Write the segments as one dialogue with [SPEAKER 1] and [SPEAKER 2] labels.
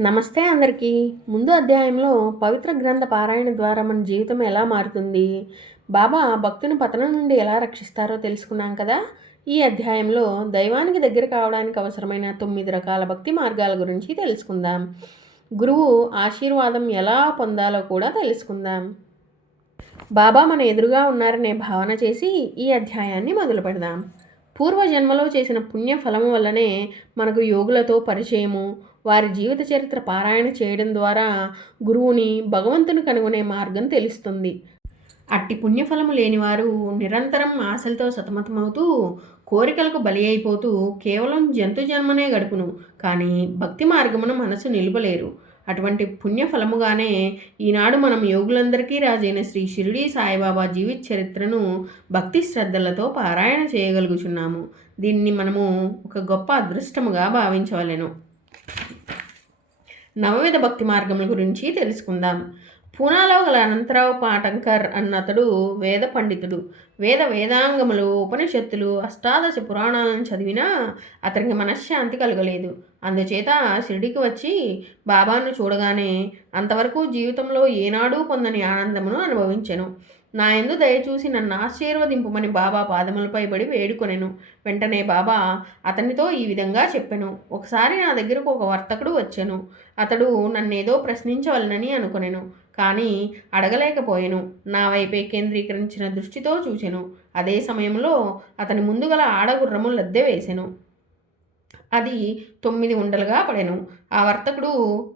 [SPEAKER 1] నమస్తే అందరికీ. ముందు అధ్యాయంలో పవిత్ర గ్రంథ పారాయణ ద్వారా మన జీవితం ఎలా మారుతుంది? బాబా భక్తుని పతనం నుండి ఎలా రక్షిస్తారో తెలుసుకున్నాం కదా? ఈ అధ్యాయంలో దైవానికి దగ్గర కావడానికి అవసరమైన తొమ్మిది రకాల భక్తి మార్గాల గురించి తెలుసుకుందాం. గురువు ఆశీర్వాదం ఎలా పొందాలో కూడా తెలుసుకుందాం. బాబా మన ఎదురుగా ఉన్నారనే భావన చేసి ఈ అధ్యాయాన్ని మొదలు పెడదాం. పూర్వజన్మలో చేసిన పుణ్య ఫలము వల్లనే మనకు యోగులతో పరిచయము వారి జీవిత చరిత్ర పారాయణ చేయడం ద్వారా గురువుని భగవంతుని కనుగొనే మార్గం తెలుస్తుంది. అట్టి పుణ్యఫలము లేనివారు నిరంతరం ఆశలతో సతమతమవుతూ కోరికలకు బలి అయిపోతూ కేవలం జంతు జన్మనే గడుపును. కానీ భక్తి మార్గమును మనసు నిలుపలేరు. అటువంటి పుణ్యఫలముగానే ఈనాడు మనం యోగులందరికీ రాజైన శ్రీ షిరిడి సాయిబాబా జీవిత చరిత్రను భక్తి శ్రద్ధలతో పారాయణ చేయగలుగుచున్నాము. దీన్ని మనము ఒక గొప్ప అదృష్టముగా భావించవలెను. నవవిధ భక్తి మార్గముల గురించి తెలుసుకుందాం. పూనాలో గల అనంతరావు పాటంకర్ అన్నతడు వేద పండితుడు. వేద వేదాంగములు ఉపనిషత్తులు అష్టాదశ పురాణాలను చదివినా అతనికి మనశ్శాంతి కలగలేదు. అందుచేత షిరిడికి వచ్చి బాబాను చూడగానే అంతవరకు జీవితంలో ఏనాడూ పొందని ఆనందమును అనుభవించెను. నా ఎందు దయచూసి నన్ను ఆశీర్వదింపుమని బాబా పాదములపై పడి వేడుకొనెను. వెంటనే బాబా అతనితో ఈ విధంగా చెప్పెను. ఒకసారి నా దగ్గరకు ఒక వర్తకుడు వచ్చెను. అతడు నన్నేదో ప్రశ్నించవలనని అనుకొనెను. కానీ అడగలేకపోయాను. నా వైపే కేంద్రీకరించిన దృష్టితో చూచెను. అదే సమయంలో అతని ముందుగల ఆడగుర్రము లద్దె వేసెను. అది తొమ్మిది ఉండలుగా పడెను. ఆ వర్తకుడు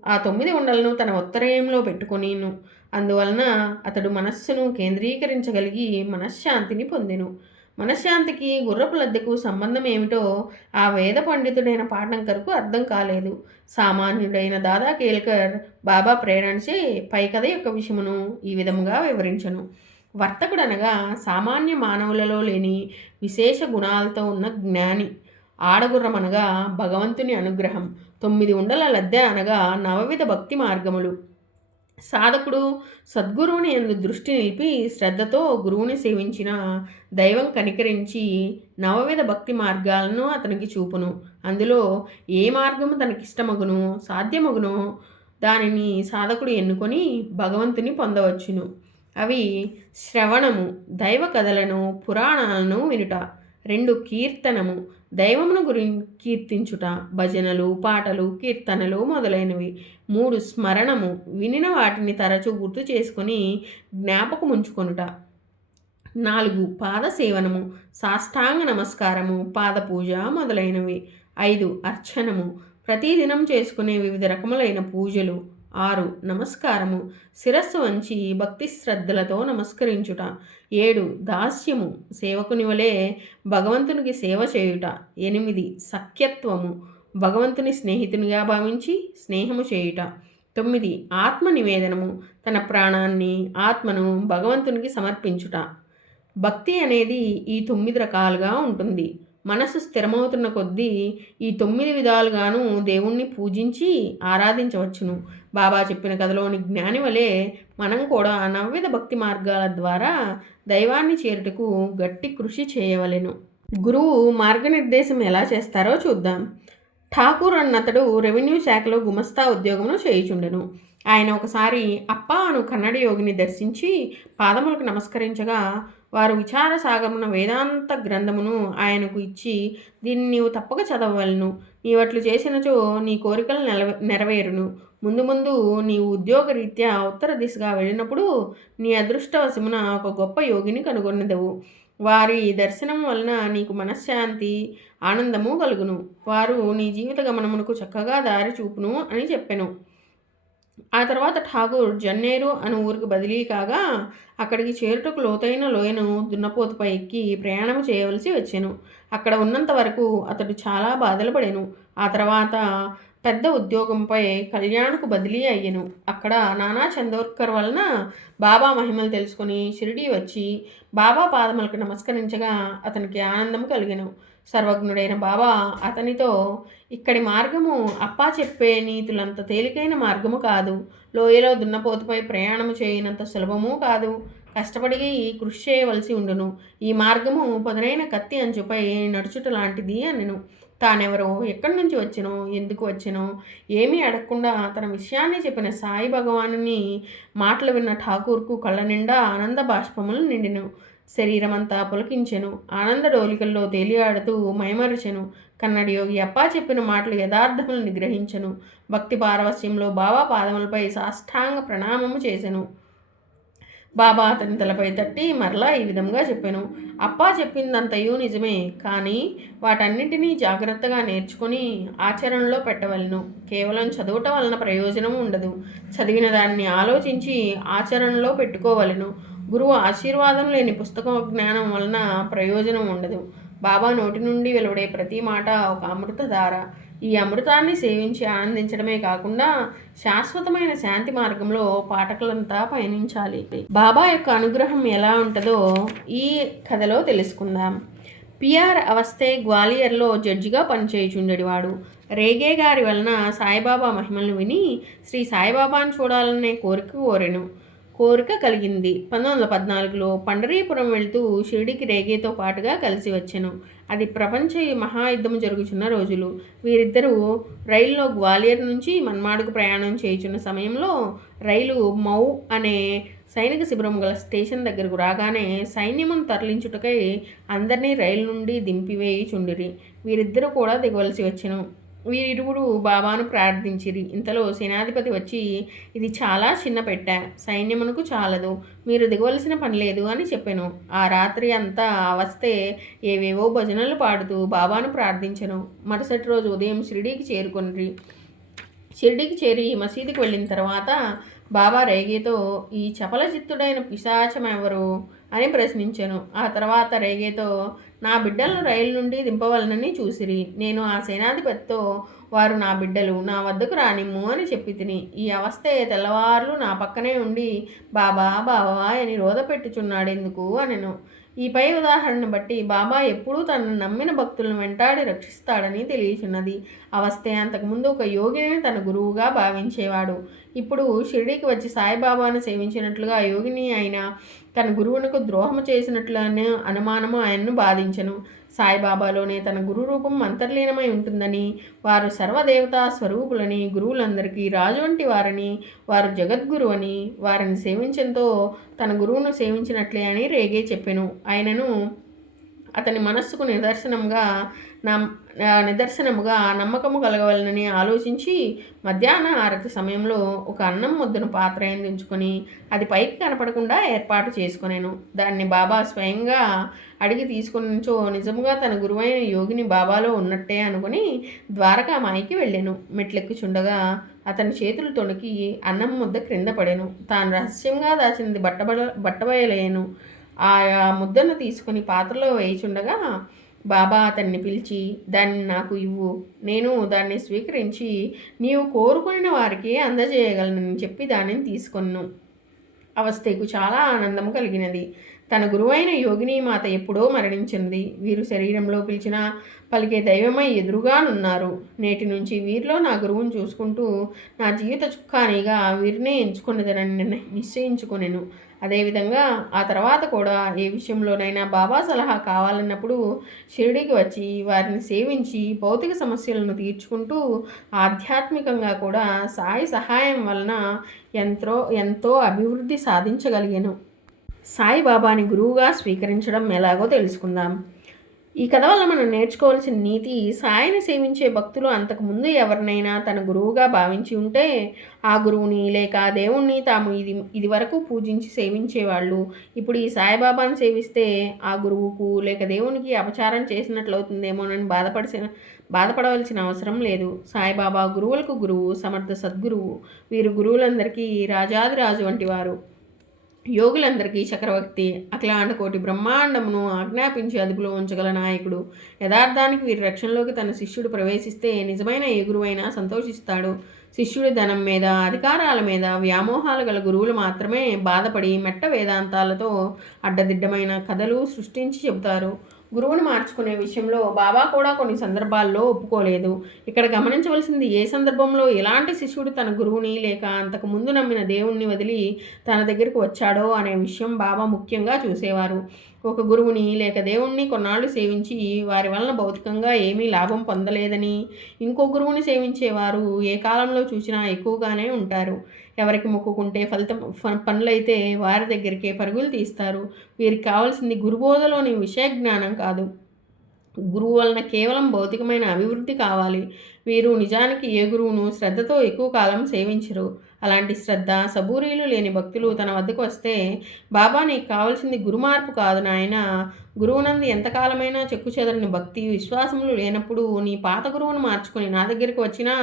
[SPEAKER 1] ఆ తొమ్మిది ఉండలను తన ఉత్తరేయంలో పెట్టుకొనిను. అందువలన అతడు మనస్సును కేంద్రీకరించగలిగి మనశ్శాంతిని పొందెను. మనశ్శాంతికి గుర్రపు లద్దెకు సంబంధం ఏమిటో ఆ వేద పండితుడైన పాటంకర్కు అర్థం కాలేదు. సామాన్యుడైన దాదా కేల్కర్ బాబా ప్రేరణచే పైకథ యొక్క విషయమును ఈ విధముగా వివరించను. వర్తకుడనగా సామాన్య మానవులలో లేని విశేష గుణాలతో ఉన్న జ్ఞాని ఆడగుర్రం అనగా భగవంతుని అనుగ్రహం. తొమ్మిది ఉండల లద్దె అనగా నవవిధ భక్తి మార్గములు. సాధకుడు సద్గురువుని ఎందు దృష్టి నిలిపి శ్రద్ధతో గురువుని సేవించిన దైవం కనికరించి నవవిధ భక్తి మార్గాలను అతనికి చూపును. అందులో ఏ మార్గము తనకిష్టమగును సాధ్యమగునో దానిని సాధకుడు ఎన్నుకొని భగవంతుని పొందవచ్చును. అవి శ్రవణము దైవ కథలను పురాణాలను వినుట. రెండు కీర్తనము దైవమును గురి కీర్తించుట భజనలు పాటలు కీర్తనలు మొదలైనవి. మూడు స్మరణము. వినిన వాటిని తరచూ గుర్తు చేసుకొని జ్ఞాపకముంచుకొనుట నాలుగు పాద సేవనము. సాష్టాంగ నమస్కారము పాద పూజ మొదలైనవి. ఐదు అర్చనము. ప్రతిదినం చేసుకునే వివిధ రకములైన పూజలు. ఆరు. నమస్కారము. శిరస్సు వంచి భక్తి శ్రద్ధలతో నమస్కరించుట. ఏడు. దాస్యము. సేవకుని వలె భగవంతునికి సేవ చేయుట. ఎనిమిది. సఖ్యత్వము. భగవంతుని స్నేహితునిగా భావించి స్నేహము చేయుట. తొమ్మిది. ఆత్మ నివేదనము తన ప్రాణాన్ని ఆత్మను భగవంతునికి సమర్పించుట. భక్తి అనేది ఈ తొమ్మిది రకాలుగా ఉంటుంది. మనసు స్థిరమవుతున్న కొద్దీ ఈ తొమ్మిది విధాలుగాను దేవుణ్ణి పూజించి ఆరాధించవచ్చును. బాబా చెప్పిన కథలోని జ్ఞాని వలె మనం కూడా నవ్విధ భక్తి మార్గాల ద్వారా దైవాన్ని చేరుటకు గట్టి కృషి చేయవలెను. గురువు మార్గనిర్దేశం ఎలా చేస్తారో చూద్దాం. ఠాకూర్ అన్నతడు రెవెన్యూ శాఖలో గుమస్తా ఉద్యోగమును చేయుచుండెను. ఆయన ఒకసారి అప్ప అను కన్నడ యోగిని దర్శించి పాదములకు నమస్కరించగా వారు విచార సాగమున వేదాంత గ్రంథమును ఆయనకు ఇచ్చి దీన్ని నీవు తప్పక చదవలను నీవట్లు చేసినచో నీ కోరికలు నెల నెరవేరును. ముందు ముందు నీ ఉద్యోగరీత్యా ఉత్తర దిశగా వెళ్ళినప్పుడు నీ అదృష్టవశమున ఒక గొప్ప యోగిని కనుగొన్నదవు. వారి దర్శనం వలన నీకు మనశ్శాంతి ఆనందము కలుగును. వారు నీ జీవిత గమనమునకు చక్కగా దారి చూపును అని చెప్పెను. ఆ తర్వాత ఠాగూర్ జన్నేరు అను ఊరికి బదిలీ కాగా అక్కడికి చేరుటకు లోతైన లోయను దున్నపోతుపై ఎక్కి ప్రయాణం చేయవలసి వచ్చాను. అక్కడ ఉన్నంత వరకు అతడు చాలా బాధలు పడాను. ఆ తర్వాత పెద్ద ఉద్యోగంపై కళ్యాణ్కు బదిలీ అయ్యాను. అక్కడ నానా చందోర్కర్ వలన బాబా మహిమలు తెలుసుకొని షిరిడీ వచ్చి బాబా పాదములకు నమస్కరించగా అతనికి ఆనందం కలిగాను. సర్వజ్ఞుడైన బాబా అతనితో ఇక్కడి మార్గము అప్పా చెప్పే నీతులంత తేలికైన మార్గము కాదు. లోయలో దున్నపోతుపై ప్రయాణము చేయనంత సులభము కాదు. కష్టపడి కృషి చేయవలసి ఉండును. ఈ మార్గము పదునైన కత్తి అంచుపై నడుచుట లాంటిది అనెను. తానెవరో ఎక్కడి నుంచి వచ్చినో ఎందుకు వచ్చినో ఏమీ అడగకుండా తన విషయాన్ని చెప్పిన సాయి భగవానుని మాటలు విన్న ఠాకూర్కు కళ్ళ నిండా ఆనంద బాష్పములు నిండిను. శరీరమంతా పులకించెను. ఆనంద డోలికల్లో తేలియాడుతూ మైమరచెను. కన్నడయోగి అప్పా చెప్పిన మాటలు యథార్థములను నిగ్రహించెను. భక్తి పారవస్యంలో బాబా పాదములపై సాష్టాంగ ప్రణామము చేసెను. బాబా అతని తలపై తట్టి మరలా ఈ విధంగా చెప్పాను. అప్పా చెప్పిందంతయు నిజమే కానీ వాటన్నింటినీ జాగ్రత్తగా నేర్చుకుని ఆచరణలో పెట్టవలను. కేవలం చదవటం వలన ప్రయోజనం ఉండదు. చదివిన దాన్ని ఆలోచించి ఆచరణలో పెట్టుకోవలను. గురువు ఆశీర్వాదం లేని పుస్తకం జ్ఞానం వలన ప్రయోజనం ఉండదు. బాబా నోటి నుండి వెలువడే ప్రతి మాట ఒక అమృతధార. ఈ అమృతాన్ని సేవించి ఆనందించడమే కాకుండా శాశ్వతమైన శాంతి మార్గంలో పాఠకులంతా పయనించాలి. బాబా యొక్క అనుగ్రహం ఎలా ఉంటుందో ఈ కథలో తెలుసుకుందాం. పిఆర్ అవస్థే గ్వాలియర్లో జడ్జిగా పనిచేయుచుండేవాడు. రేగే గారి వలన సాయిబాబా మహిమలను విని శ్రీ సాయిబాబాను చూడాలనే కోరిక కోరెను. కోరిక కలిగింది. పంతొమ్మిది వందల పద్నాలుగులో పండరీపురం వెళ్తూ షిరిడికి రేగేతో పాటుగా కలిసి వచ్చాను. అది ప్రపంచ మహాయుద్ధం జరుగుతున్న రోజులు. వీరిద్దరూ రైల్లో గ్వాలియర్ నుంచి మన్మాడుకు ప్రయాణం చేయుచున్న సమయంలో రైలు మౌ అనే సైనిక శిబిరం గల స్టేషన్ దగ్గరకు రాగానే సైన్యమును తరలించుటకై అందరినీ రైలు నుండి దింపివేయుచుండిరి. వీరిద్దరూ కూడా దిగవలసి వచ్చెను. వీరిరువురు బాబాను ప్రార్థించిరి. ఇంతలో సేనాధిపతి వచ్చి ఇది చాలా చిన్న పెట్ట సైన్యమునకు చాలదు మీరు దిగవలసిన పని లేదు అని చెప్పాను. ఆ రాత్రి అంతా వస్తే ఏవేవో భజనలు పాడుతూ బాబాను ప్రార్థించను. మరుసటి రోజు ఉదయం షిరిడీకి చేరుకుని షిరిడీకి చేరి మసీదుకి వెళ్ళిన తర్వాత బాబా రేగేతో ఈ చపల చిత్తుడైన పిశాచం ఎవరు అని ప్రశ్నించాను. ఆ తర్వాత రేగేతో నా బిడ్డలను రైలు నుండి దింపవలనని చూసిరి. నేను ఆ సేనాధిపతితో వారు నా బిడ్డలు నా వద్దకు రానిమ్ము అని చెప్పి తిని ఈ అవస్థే తెల్లవార్లు నా పక్కనే ఉండి బాబా బాబా అని రోద పెట్టుచున్నాడెందుకు అనెను. ఈ పై ఉదాహరణను బట్టి బాబా ఎప్పుడూ తనను నమ్మిన భక్తులను వెంటాడి రక్షిస్తాడని తెలియచున్నది. అవస్థే అంతకుముందు ఒక యోగిని తన గురువుగా భావించేవాడు. ఇప్పుడు షిరిడీకి వచ్చి సాయిబాబాను సేవించినట్లుగా యోగిని అయిన తన గురువునకు ద్రోహము చేసినట్లనే అనుమానము ఆయన్ను బాధించను. సాయిబాబాలోనే తన గురు రూపం అంతర్లీనమై ఉంటుందని వారు సర్వదేవతా స్వరూపులని గురువులందరికీ రాజు వంటి వారని వారు జగద్గురు అని వారిని సేవించడంతో తన గురువును సేవించినట్లే అని రేగే చెప్పెను. ఆయనను అతని మనస్సుకు నిదర్శనంగా నా నిదర్శనముగా నమ్మకము కలగవలనని ఆలోచించి మధ్యాహ్న ఆరతి సమయంలో ఒక అన్నం ముద్దను పాత్ర ఎందించుకొని అది పైకి కనపడకుండా ఏర్పాటు చేసుకునేను. దాన్ని బాబా స్వయంగా అడిగి తీసుకుని నుంచో నిజముగా తన గురువైన యోగిని బాబాలో ఉన్నట్టే అనుకుని ద్వారకామాయికి వెళ్ళాను. మెట్లెక్కుచుండగా అతని చేతులు తొణికి అన్నం ముద్ద క్రింద పడాను. తాను రహస్యంగా దాచినది బట్టబడ బట్టబయలేను ఆ ముద్దను తీసుకుని పాత్రలో వేయిచుండగా బాబా అతన్ని పిలిచి దాన్ని నాకు ఇవ్వు. నేను దాన్ని స్వీకరించి నీవు కోరుకున్న వారికి అందజేయగలనని చెప్పి దానిని తీసుకొన్ను. అవస్థకు చాలా ఆనందం కలిగినది. తన గురువైన యోగిని మాత ఎప్పుడో మరణించింది. వీరు శరీరంలో పిలిచిన పలికే దైవమై ఎదురుగానున్నారు. నేటి నుంచి వీరిలో నా గురువును చూసుకుంటూ నా జీవిత చుక్కానిగా వీరినే ఎంచుకున్నదని నిశ్చయించుకునేను. అదేవిధంగా ఆ తర్వాత కూడా ఏ విషయంలోనైనా బాబా సలహా కావాలన్నప్పుడు షిరిడికి వచ్చి వారిని సేవించి భౌతిక సమస్యలను తీర్చుకుంటూ ఆధ్యాత్మికంగా కూడా సాయి సహాయం వలన ఎంతో ఎంతో అభివృద్ధి సాధించగలిగాను. సాయిబాబాని గురువుగా స్వీకరించడం ఎలాగో తెలుసుకుందాం. ఈ కథ వల్ల మనం నేర్చుకోవాల్సిన నీతి సాయిని సేవించే భక్తులు అంతకుముందు ఎవరినైనా తన గురువుగా భావించి ఉంటే ఆ గురువుని లేక దేవుణ్ణి తాము ఇది ఇది వరకు పూజించి సేవించేవాళ్ళు ఇప్పుడు ఈ సాయిబాబాను సేవిస్తే ఆ గురువుకు లేక దేవునికి అపచారం చేసినట్లవుతుందేమోనని బాధపడిసిన బాధపడవలసిన అవసరం లేదు. సాయిబాబా గురువులకు గురువు సమర్థ సద్గురువు. వీరు గురువులందరికీ రాజాదిరాజు వంటి వారు యోగులందరికీ చక్రవర్తి అఖిలాండ కోటి బ్రహ్మాండమును ఆజ్ఞాపించి అదుపులో ఉంచగల నాయకుడు. యథార్థానికి వీరి రక్షణలోకి తన శిష్యుడు ప్రవేశిస్తే నిజమైన ఏ గురువైనా సంతోషిస్తాడు. శిష్యుడి ధనం మీద అధికారాల మీద వ్యామోహాలు గల గురువులు మాత్రమే బాధపడి మెట్ట వేదాంతాలతో అడ్డదిడ్డమైన కథలు సృష్టించి చెబుతారు. గురువును మార్చుకునే విషయంలో బాబా కూడా కొన్ని సందర్భాల్లో ఒప్పుకోలేదు. ఇక్కడ గమనించవలసింది ఏ సందర్భంలో ఎలాంటి శిష్యుడు తన గురువుని లేక అంతకు ముందు నమ్మిన దేవుణ్ణి వదిలి తన దగ్గరకు వచ్చాడో అనే విషయం బాబా ముఖ్యంగా చూసేవారు. ఒక గురువుని లేక దేవుణ్ణి కొన్నాళ్ళు సేవించి వారి వలన భౌతికంగా ఏమీ లాభం పొందలేదని ఇంకో గురువుని సేవించేవారు ఏ కాలంలో చూసినా ఎక్కువగానే ఉంటారు. ఎవరికి మొక్కుకుంటే ఫలితం పనులైతే వారి దగ్గరికే పరుగులు తీస్తారు. వీరికి కావాల్సింది గురుబోధలోని విషయ జ్ఞానం కాదు. గురువు వలన కేవలం భౌతికమైన అభివృద్ధి కావాలి. వీరు నిజానికి ఏ గురువును శ్రద్ధతో ఎక్కువ కాలం సేవించరు. అలాంటి శ్రద్ధ సబూరీలు లేని భక్తులు తన వద్దకు వస్తే బాబా నీకు కావాల్సింది గురుమార్పు కాదు నాయన. గురువునందు ఎంతకాలమైనా చెక్కు చెదరని భక్తి విశ్వాసములు లేనప్పుడు నీ పాత గురువును మార్చుకొని నా దగ్గరికి వచ్చినా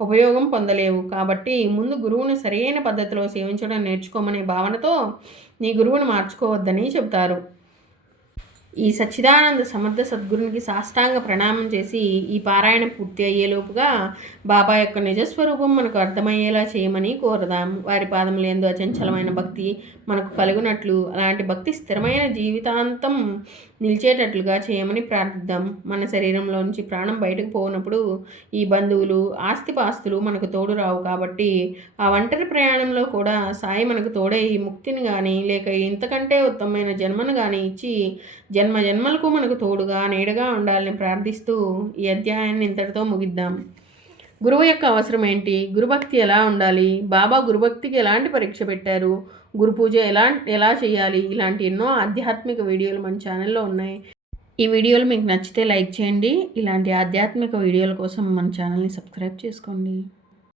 [SPEAKER 1] ఉపయోగం పొందలేవు. కాబట్టి ముందు గురువును సరైన పద్ధతిలో సేవించడం నేర్చుకోమనే భావనతో నీ గురువును మార్చుకోవద్దని చెబుతారు. ఈ సచ్చిదానంద సమర్థ సద్గురునికి సాష్టాంగ ప్రణామం చేసి ఈ పారాయణ పూర్తి అయ్యేలోపుగా బాబా యొక్క నిజస్వరూపం మనకు అర్థమయ్యేలా చేయమని కోరదాం. వారి పాదములు ఎందు అచంచలమైన భక్తి మనకు కలుగునట్లు అలాంటి భక్తి స్థిరమైన జీవితాంతం నిలిచేటట్లుగా చేయమని ప్రార్థిద్దాం. మన శరీరంలో నుంచి ప్రాణం బయటకు పోనప్పుడు ఈ బంధువులు ఆస్తిపాస్తులు మనకు తోడు రావు కాబట్టి ఆ ఒంటరి ప్రయాణంలో కూడా సాయి మనకు తోడై ముక్తిని కానీ లేక ఇంతకంటే ఉత్తమమైన జన్మను కానీ ఇచ్చి జన్మ జన్మలకు మనకు తోడుగా నీడగా ఉండాలని ప్రార్థిస్తూ ఈ అధ్యాయాన్ని ఇంతటితో ముగిద్దాం. గురువు యొక్క అవసరం ఏంటి? గురుభక్తి ఎలా ఉండాలి? బాబా గురుభక్తికి ఎలాంటి పరీక్ష పెట్టారు? గురు పూజ ఎలా ఎలా చేయాలి? ఇలాంటి ఎన్నో ఆధ్యాత్మిక వీడియోలు మన ఛానల్లో ఉన్నాయి. ఈ వీడియోలు మీకు నచ్చితే లైక్ చేయండి. ఇలాంటి ఆధ్యాత్మిక వీడియోల కోసం మన ఛానల్ని సబ్స్క్రైబ్ చేసుకోండి.